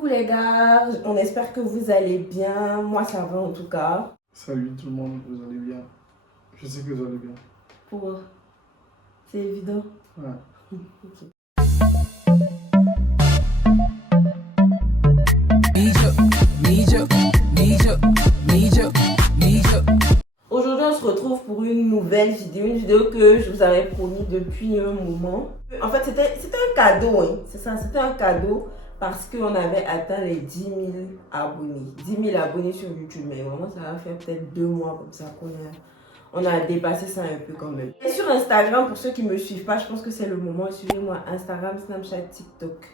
Coucou les gars, on espère que vous allez bien. Moi ça va en tout cas. Salut tout le monde, vous allez bien? Je sais que vous allez bien. Pour... C'est évident. Ouais. Ok. Aujourd'hui on se retrouve pour une nouvelle vidéo, une vidéo que je vous avais promis depuis un moment. En fait c'était un cadeau, hein. C'est ça, c'était un cadeau parce qu'on avait atteint les 10 000 abonnés. 10 000 abonnés sur YouTube, mais vraiment ça va faire peut-être 2 mois comme ça on a dépassé ça un peu quand même. Et sur Instagram, pour ceux qui ne me suivent pas, je pense que c'est le moment. Suivez-moi Instagram, Snapchat, TikTok.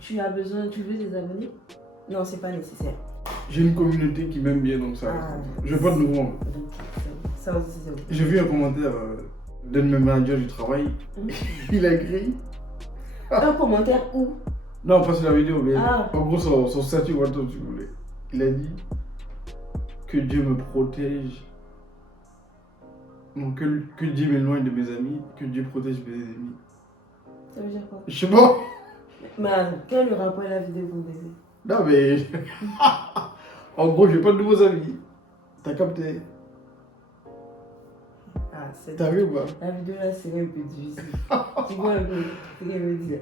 Tu veux des abonnés? Non, c'est pas nécessaire. J'ai une communauté qui m'aime bien, donc ça. Je veux pas de nouveau. Ça aussi, c'est bon. J'ai vu un commentaire d'un de mes managers du travail. Il a écrit. Un commentaire où? Non, pas sur la vidéo, mais en gros, son statut WhatsApp, si vous voulez. Il a dit que Dieu me protège. Non, que Dieu m'éloigne de mes amis, que Dieu protège mes ennemis. Ça veut dire quoi? Je sais pas. Mais quel est le rapport à la vidéo qu'on faisait? Non, mais. En gros, j'ai pas de nouveaux amis. T'as capté? T'as vu ou pas? La vidéo là, c'est un peu difficile. Tu vois un peu ce qu'elle veut dire.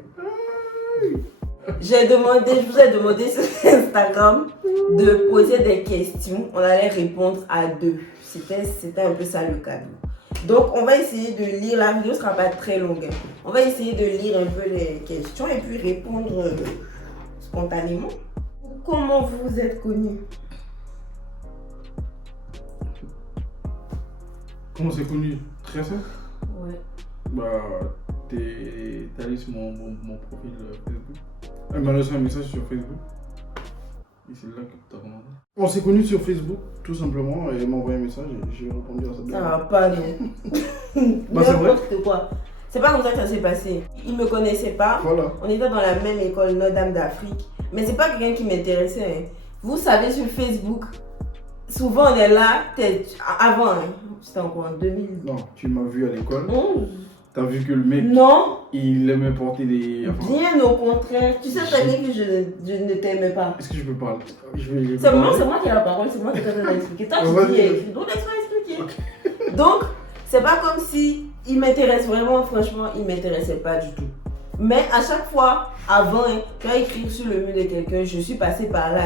Je vous ai demandé sur Instagram de poser des questions. On allait répondre à 2. C'était un peu ça le cadeau. Donc, on va essayer de lire. La vidéo ne sera pas très longue. On va essayer de lire un peu les questions et puis répondre spontanément. Comment vous êtes connus? Comment c'est connu? Très simple. Ouais. Bah, t'es allé sur mon profil Facebook. Elle m'a laissé un message sur Facebook. Et c'est là que t'as commandé. On s'est connus sur Facebook, tout simplement. Et elle m'a envoyé un message et j'ai répondu à ça. Ça va pas, non. Bah, c'est vrai. Quoi. C'est pas comme ça que ça s'est passé. Il me connaissait pas. Voilà. On était dans la même école Notre-Dame d'Afrique. Mais c'est pas quelqu'un qui m'intéressait. Hein. Vous savez, sur Facebook, souvent on est là, avant, hein. C'était encore en 2000. Non, tu m'as vu à l'école. T'as vu que le mec, non, il aimait porter des... Enfin, bien au contraire. Tu sais très bien que je ne t'aimais pas. est-ce que je peux parler? C'est moi qui ai la parole, c'est moi qui t'ai expliqué. Toi, tu dis écrit, donc laisse-moi expliquer. Okay. Donc, c'est pas comme si il m'intéresse vraiment, franchement, il m'intéressait pas du tout. Mais à chaque fois, avant, hein, quand écrire sur le mur de quelqu'un, je suis passé par là,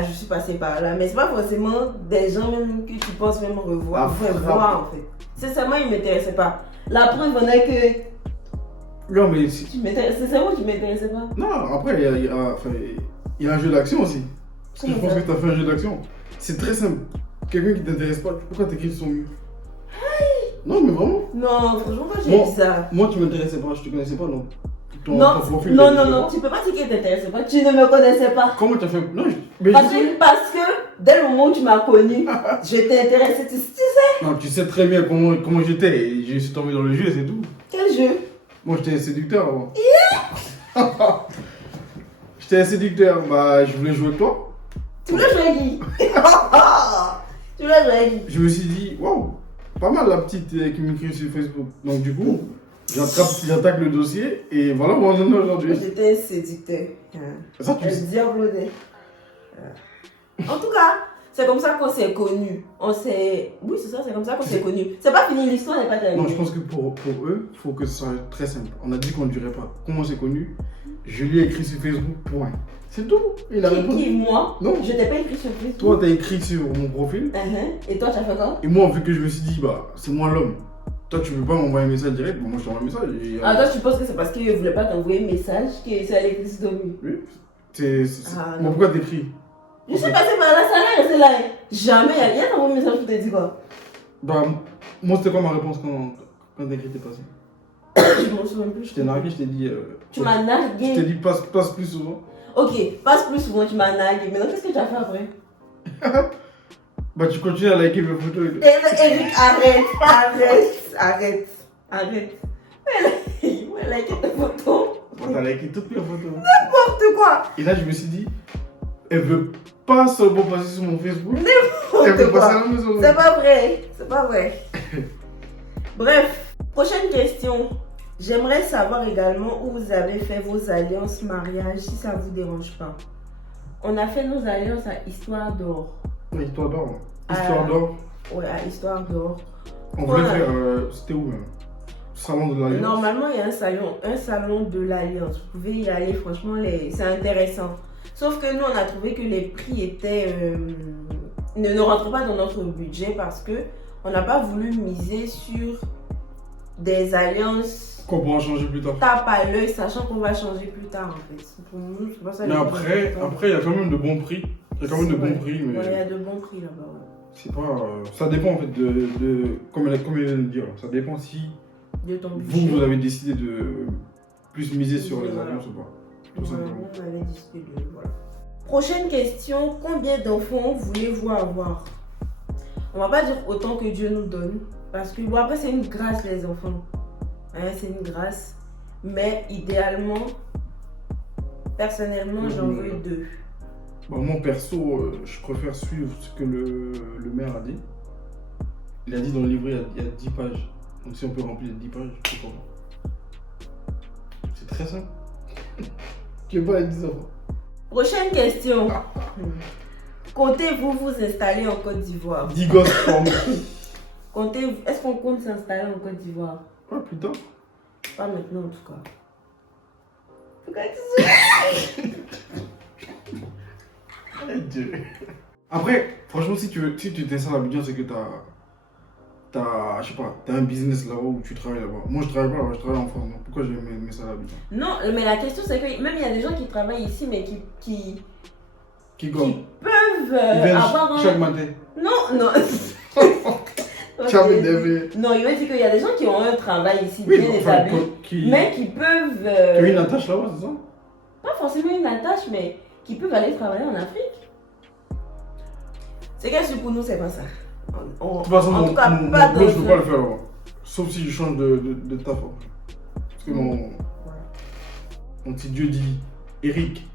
mais c'est pas forcément des gens même que tu penses même revoir, voir en fait. Sincèrement, il m'intéressait pas. La preuve en est que... Non, mais... C'est moi qui m'intéressait pas. Non, après, il y a un jeu d'action aussi. Parce que je pense que tu as fait un jeu d'action. C'est très simple. Quelqu'un qui t'intéresse pas, pourquoi t'écris sur son mur? Non, mais vraiment. Non, franchement, moi j'ai dit ça. Moi, tu m'intéressais pas, je te connaissais pas, non. Non, tu peux pas dire qu'il t'intéressait pas, tu ne me connaissais pas. Comment tu as fait? Non, parce que dès le moment où tu m'as connu, je t'ai intéressé, tu sais. Non, tu sais très bien comment j'étais et je suis tombé dans le jeu, c'est tout. Quel jeu? Moi, j'étais un séducteur avant. J'étais un séducteur, bah je voulais jouer avec toi. Tu voulais jouer avec qui? Tu voulais jouer avec qui? Je me suis dit, waouh, pas mal la petite qui m'écrit sur Facebook. Donc du coup, j'attaque le dossier et voilà où on en est aujourd'hui. J'étais un séducteur. Ça, tu sais. Diabolé. En tout cas, c'est comme ça qu'on s'est connus. Oui, c'est ça, c'est comme ça qu'on s'est connus. C'est pas fini, l'histoire n'est pas terminée. Non, je pense que pour eux, il faut que ce soit très simple. On a dit qu'on ne dirait pas. Comment on s'est connus? Je lui ai écrit sur Facebook, point. C'est tout. Il a répondu. Qui, moi? Non. Je t'ai pas écrit sur Facebook. Toi, t'as écrit sur mon profil. Et toi, tu as fait quoi? Et moi, vu que je me suis dit, bah, c'est moi l'homme. Toi, tu veux pas m'envoyer un message direct, moi je t'envoie un message. Toi, tu penses que c'est parce qu'il ne voulait pas t'envoyer un message que ça allait écrire sur ton mur? Oui. Moi, pourquoi t'écris? Je suis passée par là, ça allait rester là. Jamais, il y a un message pour te dire quoi? Bah, moi, c'était quoi ma réponse quand t'écris t'es passé? Je m'en souviens plus. Je t'ai nargué, je t'ai dit. Tu m'as nargué. Je t'ai dit passe plus souvent. Ok, passe plus souvent, tu m'as nargué. Maintenant, qu'est-ce que tu as fait après? Bah, tu continues à liker mes photos. Eric, arrête. Où elle a liké tes photos? T'as liké toutes mes photos. N'importe quoi. Et là, je me suis dit, elle veut pas seulement passer sur mon Facebook. Elle veut N'importe passer à quoi. la maison. C'est pas vrai. Bref, prochaine question. J'aimerais savoir également où vous avez fait vos alliances mariage, si ça vous dérange pas. On a fait nos alliances à Histoire d'Or. Histoire d'or. Histoire d'or. Ouais, à Histoire d'Or. On voulait faire. C'était où même? Salon de l'Alliance. Normalement, il y a un salon de l'Alliance. Vous pouvez y aller, franchement, c'est intéressant. Sauf que nous, on a trouvé que les prix étaient ne rentraient pas dans notre budget parce que on n'a pas voulu miser sur des alliances qu'on pourra changer plus tard. Tape à l'œil, sachant qu'on va changer plus tard en fait. Pour nous, c'est pas ça. Mais après, il y a quand même de bons prix. Il y a quand même de bons prix, mais. Ouais, il y a de bons prix là-bas. Ouais. C'est pas. Ça dépend en fait de comme il vient de dire. Ça dépend si de ton budget. vous avez décidé de plus miser sur les alliances ou pas. Tout simplement. On avait décidé de. Voilà. Prochaine question, combien d'enfants voulez-vous avoir? On va pas dire autant que Dieu nous donne. Parce que bon, après, c'est une grâce, les enfants. Hein, c'est une grâce. Mais idéalement, personnellement, j'en veux 2. Bon, moi, perso, je préfère suivre ce que le maire a dit. Il a dit dans le livret, il y a 10 pages. Donc, si on peut remplir 10 pages, c'est pour moi. C'est très simple. Tu veux pas les 10 enfants? Prochaine question. Comptez-vous vous installer en Côte d'Ivoire? 10 gosses formés. Est-ce qu'on compte s'installer en Côte d'Ivoire? Ouais, plus tard. Pas maintenant en tout cas. Après, franchement, si tu t'installes à Abidjan, c'est que je sais pas, t'as un business là-bas où tu travailles là-bas. Moi, je travaille pas là-bas, je travaille en France. Donc pourquoi je vais m'installer à Abidjan? Non, mais la question c'est que même il y a des gens qui travaillent ici, mais qui peuvent avoir chaque matin. Non. Non, il m'a dit qu'il y a des gens qui ont un travail ici bien établi, mais qui peuvent. Qui ont une attache là-bas, c'est ça? Pas forcément une attache, mais qui peuvent aller travailler en Afrique. C'est que pour nous, c'est pas ça. De toute façon, en tout cas, je peux pas le faire là-bas. Sauf si je change de taf. Parce que mon petit Dieu dit Eric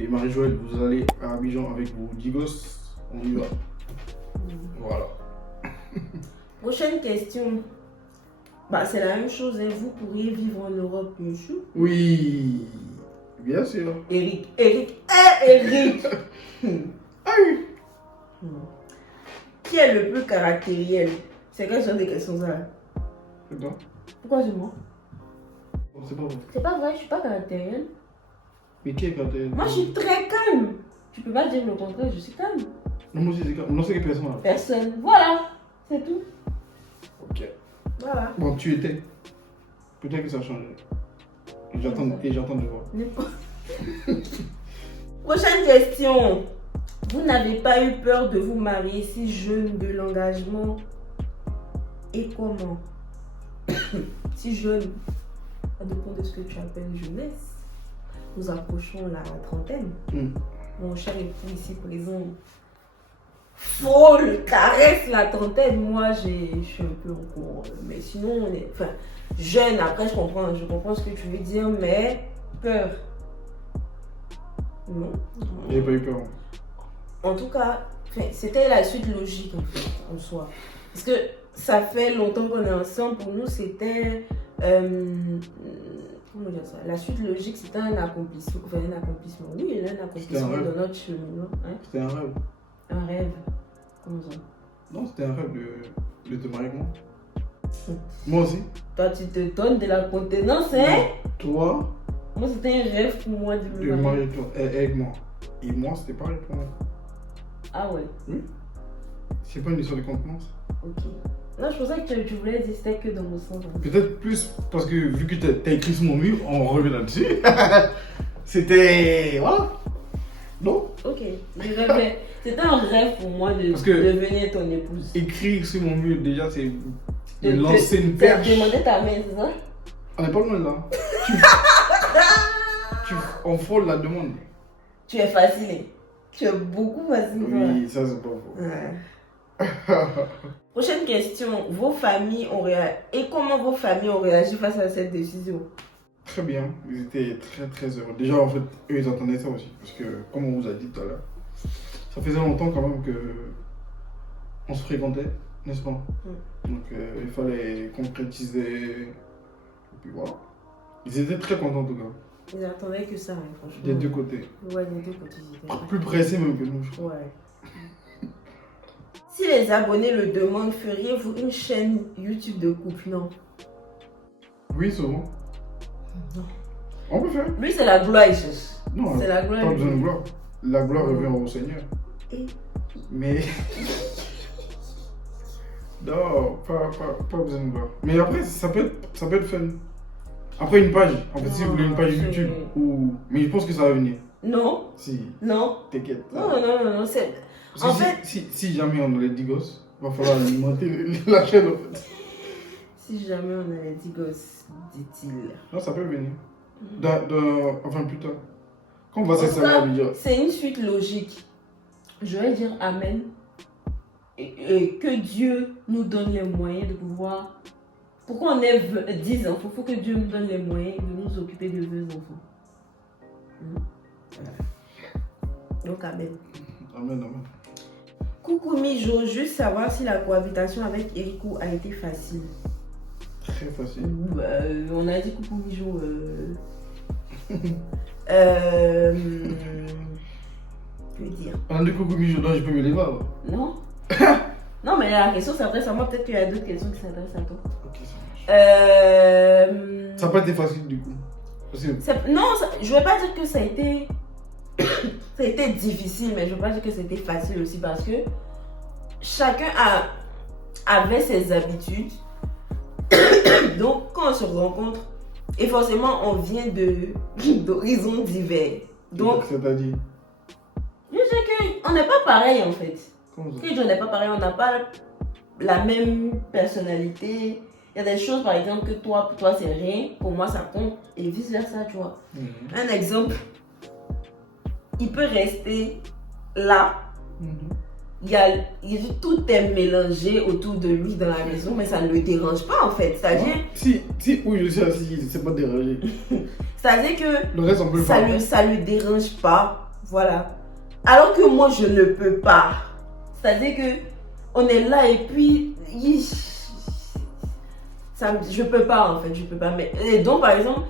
et Marie-Joëlle, vous allez à Abidjan avec vos 10 gosses, on y va. Voilà. Prochaine question. Bah, c'est la même chose, hein. Vous pourriez vivre en Europe, monsieur? Oui, bien sûr. Eric. Ah oui. Qui est le plus caractériel? C'est quelle sorte de question ça? C'est toi. Pourquoi c'est moi? C'est pas vrai. C'est pas vrai, je suis pas caractériel. Mais qui est caractériel? Moi, je suis très calme. Tu peux pas dire le contraire, je suis calme. Non, moi aussi, c'est calme. Non, c'est que personne là. Personne. Voilà, c'est tout. Ok. Voilà. Bon, tu étais. Peut-être que ça a changé. Et j'attends de voir. Prochaine question. Vous n'avez pas eu peur de vous marier si jeune, de l'engagement? Et comment? Si jeune, ça dépend de ce que tu appelles jeunesse. Nous approchons la trentaine. Mon cher époux ici présent frôle, caresse la trentaine. Moi, je suis un peu encore. Mais sinon, on est. Enfin, jeune, après, je comprends ce que tu veux dire, mais peur. Non. J'ai pas eu peur. En tout cas, c'était la suite logique en fait, en soi. Parce que ça fait longtemps qu'on est ensemble. Pour nous, c'était. Comment dire ça? La suite logique, c'était un accomplissement. Enfin, un accomplissement. Oui, un accomplissement dans notre cheminement. Hein? C'était un rêve. Un rêve. Comment ça? Non, c'était un rêve de te marier avec moi. Moi aussi. Toi, tu te donnes de la contenance, hein? Non. Toi? Moi, c'était un rêve pour moi de me marier avec moi. Et moi, c'était pareil pour moi. Ah ouais? Oui. C'est pas une histoire de contenance. Ok. Non, je pensais que tu voulais dire c'était que dans mon sens. Peut-être plus parce que vu que t'as écrit sur mon mur, on revient là-dessus. C'était. Voilà. Non? Ok. C'était un rêve pour moi de devenir ton épouse. Écrire sur mon mur, déjà, c'est de lancer une perche. Tu as demandé ta main, c'est ça? On n'est pas loin là. On frôle la demande. Tu es fasciné. Tu es beaucoup fasciné. Oui, ça c'est pas faux. Ouais. Prochaine question. Et comment vos familles ont réagi face à cette décision? Très bien. Ils étaient très très heureux. Déjà, en fait, eux, ils entendaient ça aussi. Parce que, comme on vous a dit tout à l'heure, ça faisait longtemps quand même que on se fréquentait, n'est-ce pas? Donc, il fallait concrétiser. Et puis voilà. Ils étaient très contents en tout cas. Ils attendaient que ça, hein, franchement. Des deux côtés. Ouais, des deux côtés. Plus pressé même que nous, je crois. Ouais. Si les abonnés le demandent, feriez-vous une chaîne YouTube de couple? Non. Oui, souvent. Non. On peut faire. Lui, c'est la gloire, il cherche. Non, C'est la gloire. pas besoin de gloire. La gloire revient au Seigneur. Et Mais. Non, pas besoin de gloire. Mais après, ça peut être fun. Après une page. En fait, si vous voulez une page YouTube. Ou... Mais je pense que ça va venir. non, Si. non. T'inquiète. Non, c'est... Parce que si jamais on a les 10 gosses, il va falloir alimenter la chaîne en fait. Si jamais on a les 10 gosses, dit-il. Non, ça peut venir. Enfin, plus tard. Quand on va En tout s'installer à cas, Abidjan. c'est une suite logique. Je vais dire Amen. Et que Dieu nous donne les moyens de pouvoir... Pourquoi on est 10 enfants? Il faut que Dieu nous donne les moyens de nous occuper de 2 enfants. Voilà. Donc Amen. Amen. Coucou Mijo, juste savoir si la cohabitation avec Eriko a été facile. Très facile. On a dit coucou Mijo. Que dire? On a dit coucou Mijo, donc je peux me lever alors. Non. Non, mais la question s'adresse à moi. Peut-être qu'il y a d'autres questions qui s'adressent à toi. Ok, ça marche. Ça n'a pas été facile du coup. Parce que... Non, je ne vais pas dire que ça a été... ça a été difficile, mais je ne vais pas dire que c'était facile aussi parce que chacun avait ses habitudes. Donc, quand on se rencontre, et forcément, on vient d'horizons divers. Donc, c'est-à-dire? je sais qu'on n'est pas pareil en fait. Comment ça? On n'est pas pareil, on n'a pas la même personnalité. Il y a des choses, par exemple, que toi, pour toi, c'est rien, pour moi, ça compte, et vice-versa, tu vois. Un exemple, il peut rester là. Tout est mélangé autour de lui dans la maison, mais ça ne le dérange pas, en fait. C'est-à-dire... Si où je suis assis, c'est pas dérangé. C'est-à-dire que le reste, on peut le faire. ça lui dérange pas, voilà. Alors que moi, je ne peux pas. C'est-à-dire que on est là et puis... je peux pas, en fait, je peux pas. Et donc, par exemple,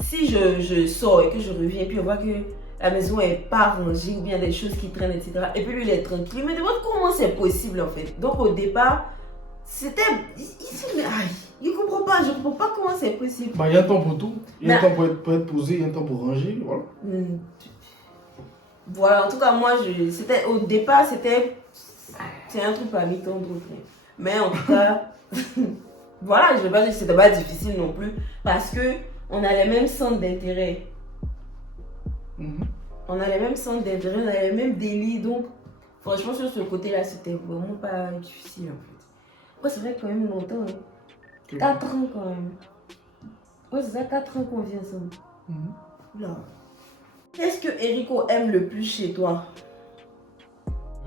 si je sors et que je reviens, puis on voit que la maison est pas rangée ou bien des choses qui traînent, etc. Et puis lui, il est tranquille. Mais demande comment c'est possible, en fait. Donc, au départ, c'était... Il comprend pas, je comprends pas comment c'est possible. Bah, il y a un temps pour tout. Il y a un temps pour être posé, il y a un temps pour ranger, voilà. Voilà, en tout cas, moi, au départ, c'est un truc parmi tant d'autres. Mais en tout cas, voilà, je ne vais pas dire que c'était pas difficile non plus, parce que on a les mêmes centres d'intérêt. On a les mêmes centres d'intérêt, on a les mêmes délits, donc franchement, sur ce côté-là, c'était vraiment pas difficile en fait. Après, c'est vrai que quand même longtemps, hein. 4 ans quand même. Ouais, c'est ça, 4 ans qu'on vit ensemble. Là. Qu'est-ce que Eriko aime le plus chez toi?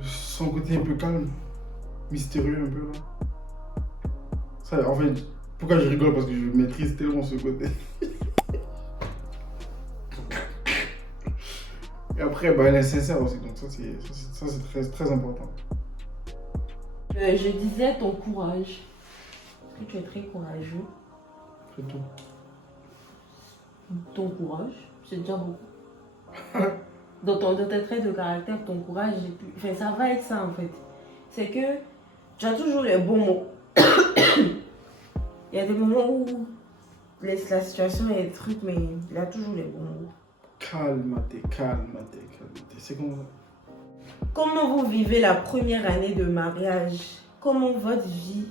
Son côté un peu calme, mystérieux un peu là. Ça, en fait, pourquoi je rigole? Parce que je maîtrise tellement ce côté. Et après, bah, elle est sincère aussi, donc ça c'est très, très important. Je disais ton courage. Parce que tu es très courageux. C'est tout. Ton courage, c'est déjà beaucoup. Dans tes traits de caractère, ton courage, enfin, ça va être ça en fait. C'est que tu as toujours les bons mots. Il y a des moments où la situation est des trucs, mais il y a toujours les bons mots. Calme-toi. C'est comme ça. Comment vous vivez la première année de mariage? Comment votre vie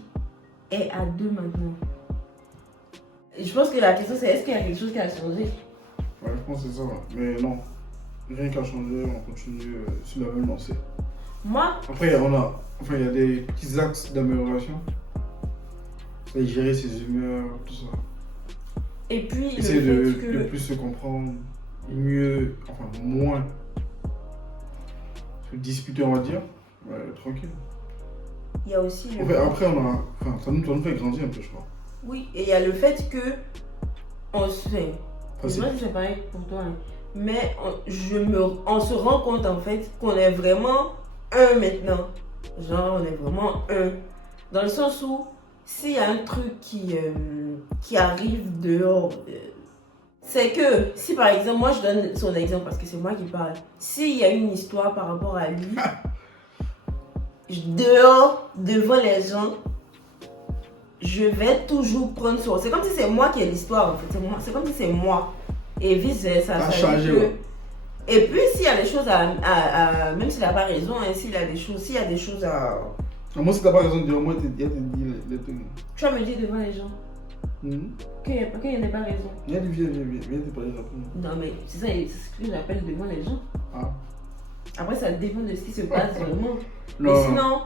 est à 2 maintenant? Je pense que la question c'est est-ce qu'il y a quelque chose qui a changé? Ouais, je pense que c'est ça. Ouais. Mais non, rien qu'à changer, on continue sur la même lancée. Moi? Après, il y a des petits axes d'amélioration. C'est gérer ses humeurs, tout ça. Et puis, essayer de plus se comprendre, moins se disputer, on va dire. Ouais, tranquille. Il y a aussi le... Après, ça nous fait grandir un peu, je crois. Oui, et il y a le fait que on se fait. C'est Moi, c'est pareil pour toi. Hein. Mais on se rend compte en fait qu'on est vraiment un maintenant. Genre, on est vraiment un. Dans le sens où, s'il y a un truc qui arrive dehors, C'est que, si par exemple, moi je donne son exemple parce que c'est moi qui parle, s'il y a une histoire par rapport à lui, dehors, devant les gens, je vais toujours prendre son. C'est comme si c'est moi qui ai l'histoire en fait. C'est comme si c'est moi. Et vice versa. Ça a changé, ouais. Et puis s'il y a des choses même s'il n'a pas raison, hein, s'il y a des choses à. Moi, si t'as pas raison de dire, moi, il te dit les trucs. Tu vas me dire devant les gens qu'il n'y en a pas raison. Viens te parler rapidement. Non, mais c'est ça, c'est ce que j'appelle devant les gens. Ah. Après, ça dépend de ce qui se passe vraiment. Non. Mais sinon,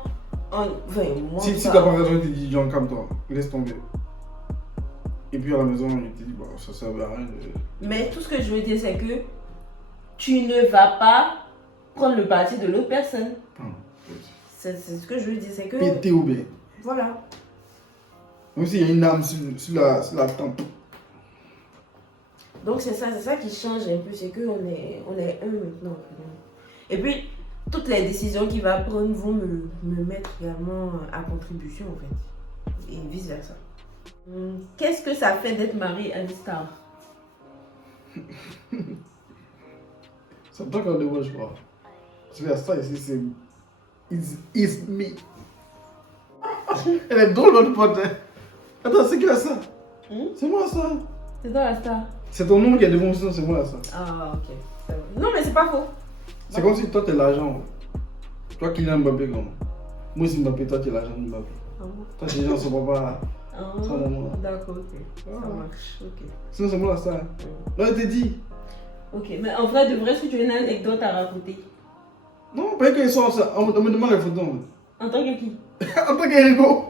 moi, si t'as pas raison, il te dit, Jean, calme-toi, laisse tomber. Et puis à la maison, il te dit, bon, ça sert à rien de. Mais tout ce que je veux dire, c'est que tu ne vas pas prendre le parti de l'autre personne. C'est ce que je veux dire, c'est que. Pété ou bien. Voilà. Même s'il y a une âme sur la tempe. Donc c'est ça qui change un peu, c'est qu'on est un maintenant. Et puis, toutes les décisions qu'il va prendre vont me mettre également à contribution en fait. Et vice versa. Qu'est-ce que ça fait d'être marié à une star? Ça me toque en deux, je crois. Parce que la star ici, c'est. It's me. Elle est drôle, votre pote. Attends, c'est qui la star? C'est moi la star. C'est toi la star? C'est ton nom qui est devant moi, c'est moi la star. Ah, ok. Non, mais c'est pas faux. C'est comme si toi t'es l'agent. Toi qui l'as Mbappé, comme. Moi c'est Mbappé, toi t'es l'agent de Mbappé. Toi t'es gens son papa. Son maman. D'accord, ok. Ça marche, ok. Sinon c'est moi la star. Là, je t'ai dit. Ok, mais en vrai, de vrai, est-ce que tu as une anecdote à raconter? Non, pas qu'ils sont on me demande les photos. En tant que qui? En tant qu'Erigo.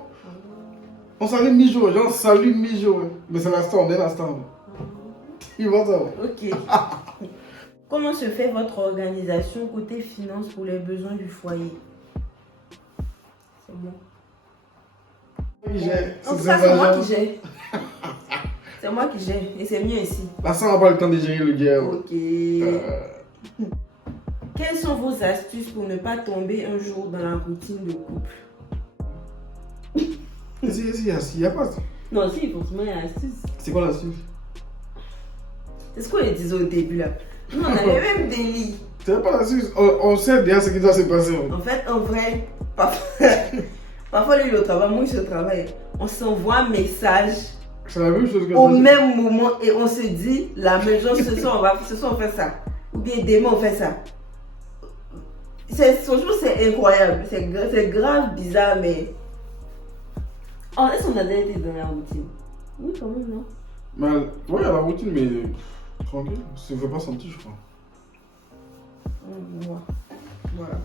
On salue Mijo, genre salue Mijo. Mais c'est la star, on est la star. Il va ça. Ok. Comment se fait votre organisation côté finance pour les besoins du foyer? C'est moi. En tout cas, c'est moi qui gère. C'est moi qui gère et c'est mieux ici. La star n'a pas le temps de gérer le gars. Ok. Quelles sont vos astuces pour ne pas tomber un jour dans la routine de couple? Il n'y a pas ça. Non, si, forcément, il y a l'astuce. C'est quoi l'astuce? C'est ce qu'on disait au début là. Nous, on avait même des lits. C'est pas l'astuce. On sait déjà ce qui doit se passer. En fait, en vrai, parfois lui, il est au travail, moi, je suis au travail. On s'envoie un message. C'est la même chose que au même moment et on se dit la même chose, ce soir on fait ça. Ou bien demain on fait ça. Franchement, c'est incroyable. C'est grave bizarre, mais. Oh, est-ce qu'on a déjà été dans la routine? Oui, quand même, non? Mais, ouais, il y a la routine, mais tranquille. Ça ne fait pas sentir, je crois. Voilà.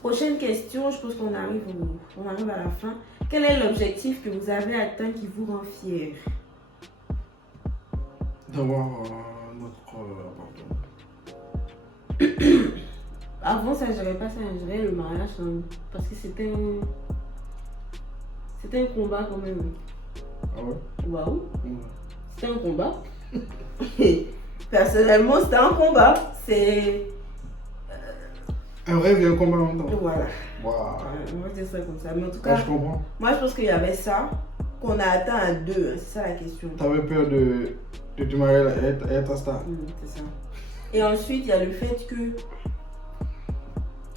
Prochaine question, je pense qu'on arrive à la fin. Quel est l'objectif que vous avez atteint qui vous rend fier? D'avoir notre appartement. Avant ça, je dirais pas ça, je dirais le mariage, parce que c'était un combat quand même. Ah ouais? Waouh! Ouais. C'était un combat. Personnellement, c'était un combat. C'est. Un rêve et un combat en même temps. Voilà. Wow. On va dire ça comme ça. Mais en tout cas, je comprends. Moi je pense qu'il y avait ça qu'on a atteint à deux. C'est ça la question. T'avais peur de te marier et être ta star. C'est ça. Et ensuite, il y a le fait que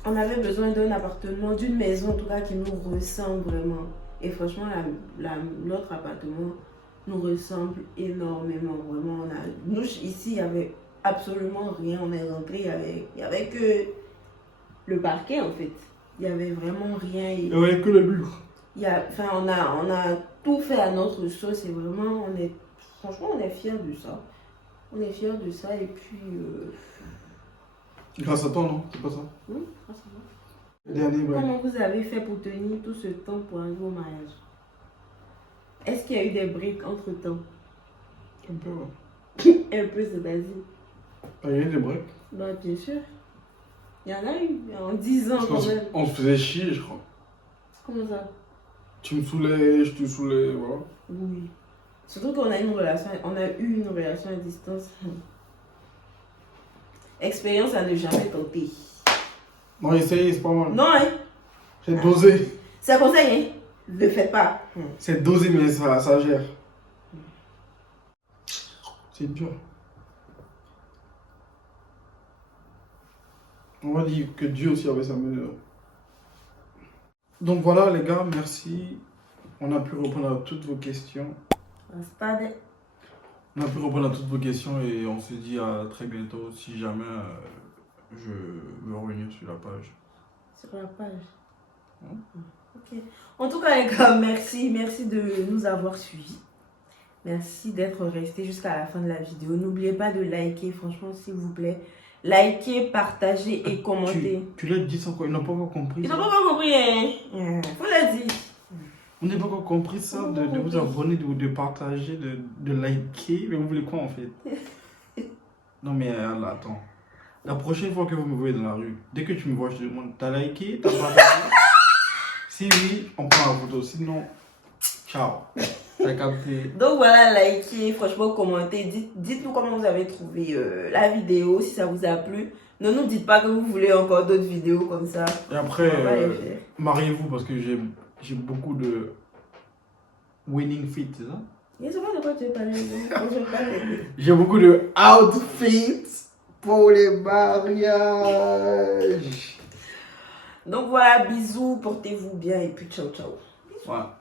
on avait besoin d'un appartement, d'une maison en tout cas qui nous ressemble vraiment. Et franchement, notre appartement nous ressemble énormément. Vraiment, nous ici, il n'y avait absolument rien. On est rentré, il n'y avait que le parquet en fait. Il n'y avait vraiment rien. Il n'y avait que le mur. On a tout fait à notre sauce et vraiment, franchement, on est fiers de ça. On est fiers de ça et puis. Grâce à toi, non? C'est pas ça? Oui, grâce à moi. Comment vous avez fait pour tenir tout ce temps pour arriver au mariage? Est-ce qu'il y a eu des breaks entre temps? Un peu, ouais. Un peu, c'est-à-dire. Il y a eu des breaks? Bah, bien sûr. Il y en a eu, en 10 ans quand même. On se faisait chier, je crois. Comment ça? Tu me saoulais, je te saoulais, voilà. Oui. Surtout qu'on a eu une relation à distance. Expérience à ne jamais tenter. Non, essayez, c'est pas mal. Non, hein? C'est dosé. C'est un conseil, hein? Ne le faites pas. C'est dosé, mais ça gère. C'est dur. On va dire que Dieu aussi avait sa mesure. Donc voilà les gars, merci. On a pu répondre à toutes vos questions. On a pu répondre à toutes vos questions et on se dit à très bientôt si jamais je veux revenir sur la page. Sur la page. Ok. En tout cas, les gars, merci de nous avoir suivis. Merci d'être restés jusqu'à la fin de la vidéo. N'oubliez pas de liker, franchement, s'il vous plaît. Likez, partagez et commentez. Tu l'as dit sans quoi? Ils n'ont pas encore compris. Ils n'ont pas encore compris, hein? Faut le dire. On n'a pas encore compris ça, de vous abonner, de partager, de liker. Mais vous voulez quoi en fait? Non mais attends. La prochaine fois que vous me voyez dans la rue, dès que tu me vois, je te demande, t'as liké? T'as partagé? Si oui, on prend la photo. Sinon, ciao. T'as capté. Donc voilà, likez, franchement, commentez. Dites-nous comment vous avez trouvé la vidéo, si ça vous a plu. Ne nous dites pas que vous voulez encore d'autres vidéos comme ça. Et après, mariez-vous parce que j'ai beaucoup de winning fit, c'est ça? Je sais pas de quoi tu veux parler. J'ai beaucoup de outfits pour les mariages. Donc voilà, bisous, portez-vous bien et puis ciao ciao. Voilà.